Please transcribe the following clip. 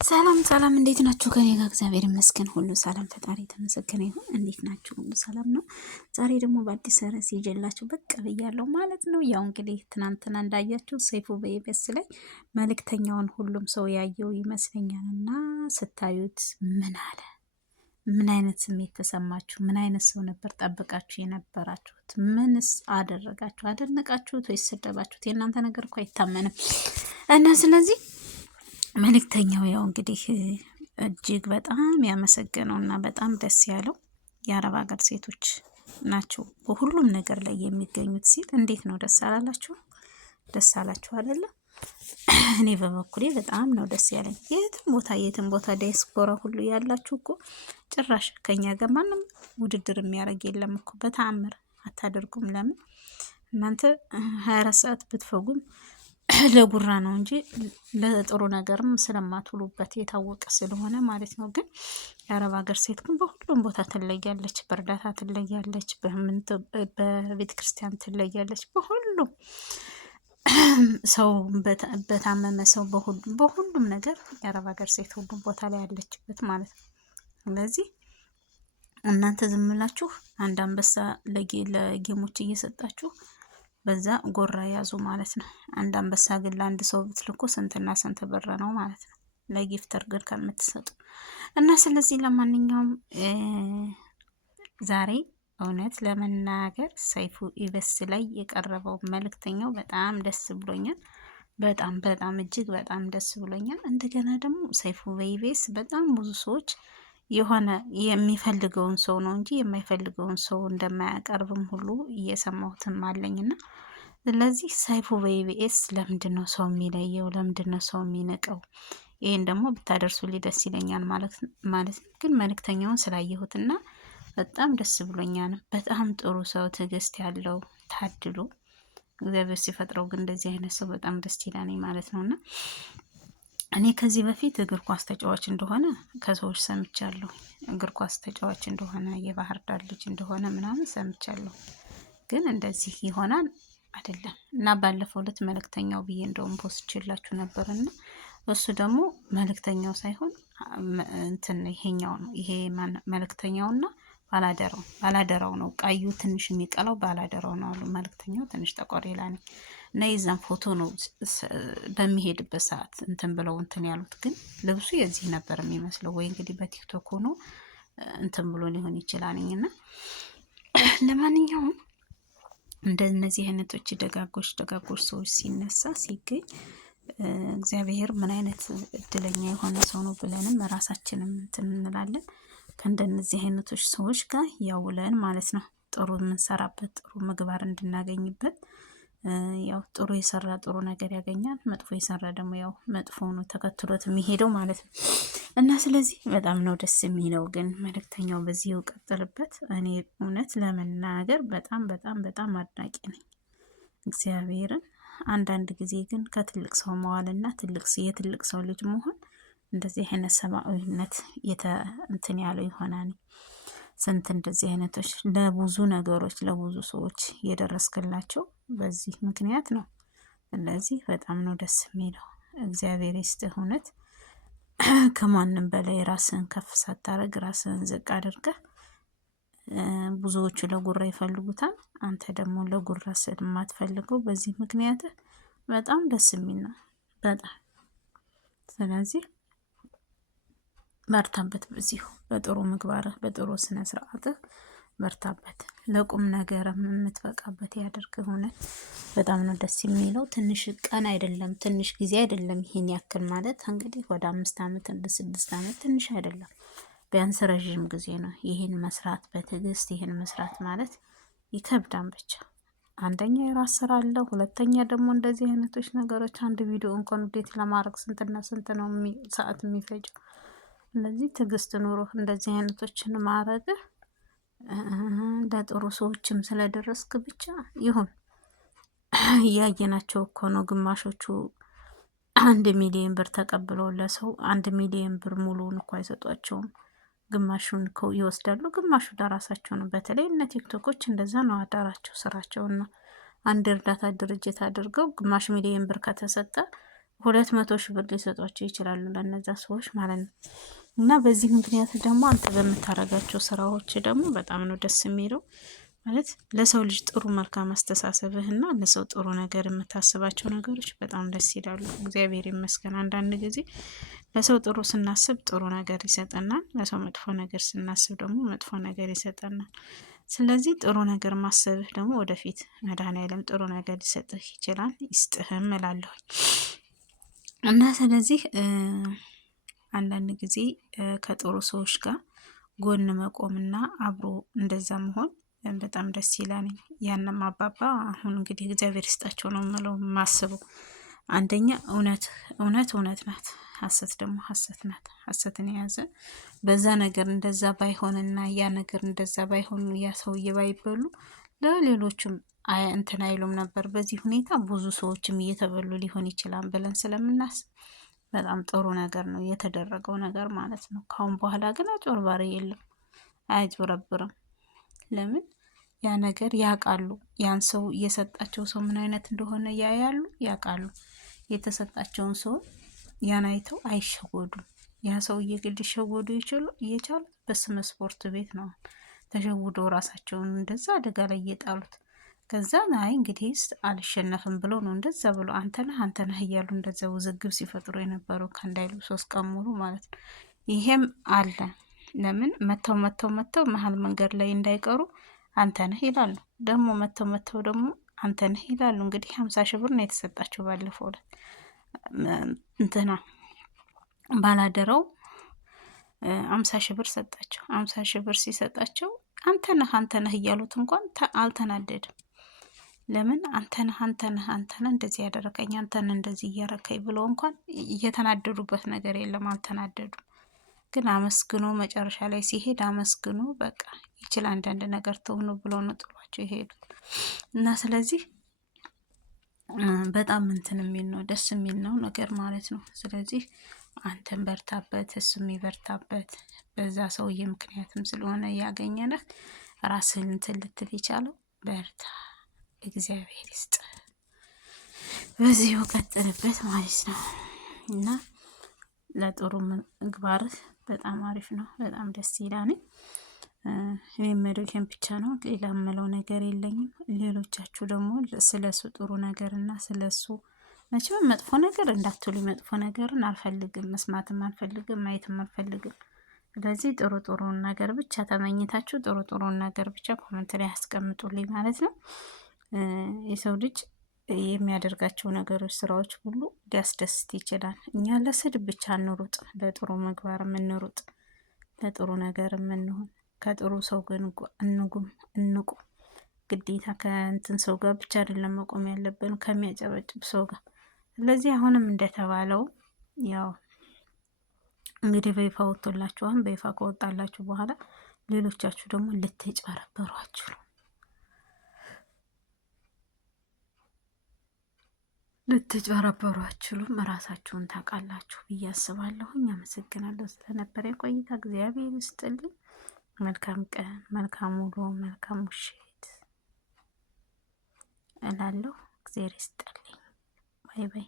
ሰላም ሰላም፣ እንዴት ናችሁ? ከኔ ጋር እግዚአብሔር ይመስገን ሁሉ ሰላም፣ ፈጣሪ የተመሰገነ ይሁን። እንዴት ናችሁ? ሁሉ ሰላም ነው። ዛሬ ደግሞ በአዲስ ርዕስ ይዤላችሁ ብቅ ብያለሁ ማለት ነው። ያው እንግዲህ ትናንትና እንዳያችሁ ሰይፉ በኢቢኤስ ላይ መልእክተኛውን ሁሉም ሰው ያየው ይመስለኛል። እና ስታዩት ምን አለ? ምን አይነት ስሜት ተሰማችሁ? ምን አይነት ሰው ነበር ጠብቃችሁ የነበራችሁት? ምንስ አደረጋችሁ? አደነቃችሁት ወይስ ሰደባችሁት? የእናንተ ነገር እኮ አይታመንም። እና ስለዚህ መልእክተኛው ያው እንግዲህ እጅግ በጣም ያመሰገነው እና በጣም ደስ ያለው የአረብ ሀገር ሴቶች ናቸው በሁሉም ነገር ላይ የሚገኙት ሲል እንዴት ነው ደስ አላላችሁ? ደስ አላችሁ አይደለ? እኔ በበኩሌ በጣም ነው ደስ ያለኝ። የትም ቦታ ዲያስፖራ ሁሉ ያላችሁ እኮ ጭራሽ ከኛ ጋር ማንም ውድድር የሚያደርግ የለም እኮ። በተአምር አታደርጉም። ለምን እናንተ 24 ሰዓት ብትፈጉም ለጉራ ነው እንጂ ለጥሩ ነገርም ስለማትውሉበት የታወቀ ስለሆነ ማለት ነው። ግን የአረብ ሀገር ሴት ግን በሁሉም ቦታ ትለያለች። በእርዳታ ትለያለች፣ በቤተ ክርስቲያን ትለያለች፣ በሁሉም ሰው በታመመ ሰው በሁሉም ነገር የአረብ ሀገር ሴት ሁሉም ቦታ ላይ ያለችበት ማለት ነው። ስለዚህ እናንተ ዝም ብላችሁ አንድ አንበሳ ለጌሞች እየሰጣችሁ በዛ ጎራ ያዙ ማለት ነው። አንድ አንበሳ ግን ለአንድ ሰው ብትልኩ ስንትና ስንት ብር ነው ማለት ነው፣ ለጊፍተር ግን ከምትሰጡ እና ስለዚህ ለማንኛውም ዛሬ እውነት ለመናገር ሰይፉ ኢቢኤስ ላይ የቀረበው መልእክተኛው በጣም ደስ ብሎኛል። በጣም በጣም እጅግ በጣም ደስ ብሎኛል። እንደገና ደግሞ ሰይፉ በኢቢኤስ በጣም ብዙ ሰዎች የሆነ የሚፈልገውን ሰው ነው እንጂ የማይፈልገውን ሰው እንደማያቀርብም ሁሉ እየሰማሁትም አለኝና ስለዚህ ሰይፉ በኢቢኤስ ለምንድን ነው ሰው የሚለየው? ለምንድን ነው ሰው የሚንቀው? ይሄን ደግሞ ብታደርሱልኝ ደስ ይለኛል ማለት ነው። ግን መልእክተኛውን ስላየሁትና በጣም ደስ ብሎኛል። በጣም ጥሩ ሰው፣ ትዕግስት ያለው ታድሎ እግዚአብሔር ሲፈጥረው ግን እንደዚህ አይነት ሰው በጣም ደስ ይላል ማለት ነውና እኔ ከዚህ በፊት እግር ኳስ ተጫዋች እንደሆነ ከሰዎች ሰምቻለሁ። እግር ኳስ ተጫዋች እንደሆነ የባህር ዳር ልጅ እንደሆነ ምናምን ሰምቻለሁ። ግን እንደዚህ ይሆናል አይደለም። እና ባለፈው ዕለት መልእክተኛው ብዬ እንደውም ፖስችላችሁ ነበርና እሱ ደግሞ መልእክተኛው ሳይሆን እንትን ይሄኛው ነው። ይሄ መልእክተኛውና ባላደራው ነው። ቀዩ ትንሽ የሚቀላው ባላደራው ነው አሉ። መልእክተኛው ትንሽ ጠቆር ይላል እና የዛን ፎቶ ነው በሚሄድበት ሰዓት እንትን ብለው እንትን ያሉት። ግን ልብሱ የዚህ ነበር የሚመስለው፣ ወይ እንግዲህ በቲክቶክ ሆኖ እንትን ብሎ ሊሆን ይችላልኝና ለማንኛውም እንደነዚህ አይነቶች ደጋጎች ሰዎች ሲነሳ ሲገኝ እግዚአብሔር ምን አይነት እድለኛ የሆነ ሰው ነው ብለንም ራሳችንም እንትን እንላለን። ከእንደነዚህ አይነቶች ሰዎች ጋር ያውለን ማለት ነው። ጥሩ የምንሰራበት ጥሩ ምግባር እንድናገኝበት። ያው ጥሩ የሰራ ጥሩ ነገር ያገኛል፣ መጥፎ የሰራ ደግሞ ያው መጥፎ ነው ተከትሎት የሚሄደው ማለት ነው። እና ስለዚህ በጣም ነው ደስ የሚለው። ግን መልእክተኛው በዚህ ቀጥልበት። እኔ እውነት ለመናገር በጣም በጣም በጣም አድናቂ ነኝ እግዚአብሔርን። አንዳንድ ጊዜ ግን ከትልቅ ሰው መዋልና የትልቅ ሰው ልጅ መሆን እንደዚህ አይነት ሰብአዊነት እንትን ያለው ይሆናል። ስንት እንደዚህ አይነቶች ለብዙ ነገሮች ለብዙ ሰዎች የደረስክላቸው በዚህ ምክንያት ነው። ስለዚህ በጣም ነው ደስ የሚለው። እግዚአብሔር ይስጥህ እውነት። ከማንም በላይ ራስን ከፍ ሳታረግ ራስን ዝቅ አድርገህ ብዙዎቹ ለጉራ ይፈልጉታል፣ አንተ ደግሞ ለጉራ ስለማትፈልገው በዚህ ምክንያት በጣም ደስ የሚል ነው በጣም። ስለዚህ በርታበት፣ በዚሁ በጥሩ ምግባርህ በጥሩ ስነ ስርዓትህ በርታበት። ለቁም ነገር የምትበቃበት ያደርግህ። እውነት በጣም ነው ደስ የሚለው። ትንሽ ቀን አይደለም፣ ትንሽ ጊዜ አይደለም። ይሄን ያክል ማለት እንግዲህ ወደ 5 ዓመት እንደ 6 ዓመት ትንሽ አይደለም፣ ቢያንስ ረዥም ጊዜ ነው። ይሄን መስራት በትዕግስት ይሄን መስራት ማለት ይከብዳል። ብቻ አንደኛ የራስ ስራ አለ፣ ሁለተኛ ደግሞ እንደዚህ አይነቶች ነገሮች አንድ ቪዲዮ እንኳን እንዴት ለማድረግ ስንትና ስንት ነው ሰዓት የሚፈጀው። ስለዚህ ትዕግስት ኑሮ እንደዚህ አይነቶችን ማድረግ ለጥሩ ሰዎችም ስለደረስክ ብቻ ይሁን። እያየናቸው እኮ ነው። ግማሾቹ 1 ሚሊዮን ብር ተቀብለው ለሰው 1 ሚሊዮን ብር ሙሉውን እኮ አይሰጧቸውም። ግማሹን ይወስዳሉ፣ ግማሹ ለራሳቸው ነው። በተለይ እነ ቲክቶኮች እንደዛ ነው አዳራቸው ስራቸውና አንድ እርዳታ ድርጅት አድርገው ግማሽ ሚሊዮን ብር ከተሰጠ 200 ሺህ ብር ሊሰጧቸው ይችላሉ ለነዛ ሰዎች ማለት ነው። እና በዚህ ምክንያት ደግሞ አንተ በምታረጋቸው ስራዎች ደግሞ በጣም ነው ደስ የሚለው ማለት ለሰው ልጅ ጥሩ መልካም አስተሳሰብህና ለሰው ጥሩ ነገር የምታስባቸው ነገሮች በጣም ደስ ይላሉ። እግዚአብሔር ይመስገን። አንዳንድ ጊዜ ለሰው ጥሩ ስናስብ ጥሩ ነገር ይሰጠናል፣ ለሰው መጥፎ ነገር ስናስብ ደግሞ መጥፎ ነገር ይሰጠናል። ስለዚህ ጥሩ ነገር ማሰብህ ደግሞ ወደፊት መድኃኔዓለም ጥሩ ነገር ሊሰጥህ ይችላል፣ ይስጥህም እላለሁኝ። እና ስለዚህ አንዳንድ ጊዜ ከጥሩ ሰዎች ጋር ጎን መቆምና አብሮ እንደዛ መሆን በጣም ደስ ይላል። ያንም አባባ አሁን እንግዲህ እግዚአብሔር ይስጣቸው ነው የምለው ማስበው። አንደኛ እውነት ናት፣ ሐሰት ደግሞ ሐሰት ናት። ሐሰትን የያዘ በዛ ነገር እንደዛ ባይሆንና ያ ነገር እንደዛ ባይሆን ያ ሰውዬ ባይበሉ ለሌሎችም እንትን አይሉም ነበር። በዚህ ሁኔታ ብዙ ሰዎችም እየተበሉ ሊሆን ይችላል ብለን ስለምናስብ በጣም ጥሩ ነገር ነው የተደረገው ነገር ማለት ነው። ካሁን በኋላ ግን አጭበርባሪ የለም፣ አያጭበረብርም። ለምን ያ ነገር ያውቃሉ። ያን ሰው እየሰጣቸው ሰው ምን አይነት እንደሆነ ያያሉ፣ ያውቃሉ። የተሰጣቸውን ሰው ያን አይተው አይሸወዱም። ያ ሰውዬ ግን ሊሸወዱ እየቻሉ በስመ ስፖርት ቤት ነው ተሸውዶ ራሳቸውን እንደዛ አደጋ ላይ እየጣሉት። ከዛ አይ እንግዲህ አልሸነፍም ብሎ ነው እንደዛ ብሎ አንተ ነህ እያሉ እንደዛ ውዝግብ ሲፈጥሩ የነበረው ከአንዳይሉ 3 ቀን ሙሉ ማለት ነው። ይሄም አለ። ለምን መተው መሀል መንገድ ላይ እንዳይቀሩ አንተ ነህ ይላሉ። ደግሞ መተው ደግሞ አንተ ነህ ይላሉ። እንግዲህ 50 ሺህ ብር ነው የተሰጣቸው ባለፈው ዕለት እንትና ባላደራው 50 ሺህ ብር ሰጣቸው። 50 ሺህ ብር ሲሰጣቸው አንተ ነህ እያሉት እንኳን አልተናደድም። ለምን አንተ ነህ እንደዚህ ያደረከኝ፣ አንተ ነህ እንደዚህ እያረከኝ ብሎ እንኳን እየተናደዱበት ነገር የለም፣ አልተናደዱም። ግን አመስግኖ መጨረሻ ላይ ሲሄድ አመስግኖ በቃ ይችል አንዳንድ ነገር ተሆኖ ብሎ ነው ጥሏቸው የሄዱት። እና ስለዚህ በጣም እንትን የሚል ነው፣ ደስ የሚል ነው ነገር ማለት ነው። ስለዚህ አንተን በርታበት፣ እሱም ይበርታበት። በዛ ሰውዬ ምክንያትም ስለሆነ ያገኘነህ ራስህን እንትን ልትል የቻለው በርታ፣ እግዚአብሔር ይስጥ፣ በዚሁ ቀጥልበት ማለት ነው። እና ለጥሩ ምግባርህ በጣም አሪፍ ነው፣ በጣም ደስ ይላል። እኔ የምለው ይሄን ብቻ ነው፣ ሌላ የምለው ነገር የለኝም። ሌሎቻችሁ ደግሞ ስለሱ ጥሩ ነገር እና ስለሱ መቼም መጥፎ ነገር እንዳትሉ። መጥፎ ነገርን አልፈልግም፣ መስማትም አልፈልግም፣ ማየትም አልፈልግም። ስለዚህ ጥሩ ነገር ብቻ ተመኝታችሁ ጥሩ ነገር ብቻ ኮሜንት ላይ ያስቀምጡልኝ ማለት ነው። የሰው ልጅ የሚያደርጋቸው ነገሮች፣ ስራዎች ሁሉ ሊያስደስት ይችላል። እኛ ለስድብ ብቻ እንሩጥ፣ ለጥሩ ምግባር የምንሩጥ፣ ለጥሩ ነገር የምንሆን፣ ከጥሩ ሰው ግን እንቁም። ግዴታ ከእንትን ሰው ጋር ብቻ አይደለም መቆም ያለብን፣ ከሚያጨበጭብ ሰው ጋር። ስለዚህ አሁንም እንደተባለው ያው እንግዲህ በይፋ ወጥቶላችኋል። በይፋ ከወጣላችሁ በኋላ ሌሎቻችሁ ደግሞ ልትጭበረበሩ አትችሉም፣ ልትጭበረበሩ አትችሉም። ራሳችሁን ታውቃላችሁ ብዬ አስባለሁኝ። አመሰግናለሁ ስለነበረ ቆይታ። እግዚአብሔር ይስጥልኝ። መልካም ቀን፣ መልካም ውሎ፣ መልካም ምሽት እላለሁ። እግዚአብሔር ይስጥልኝ። ባይ ባይ።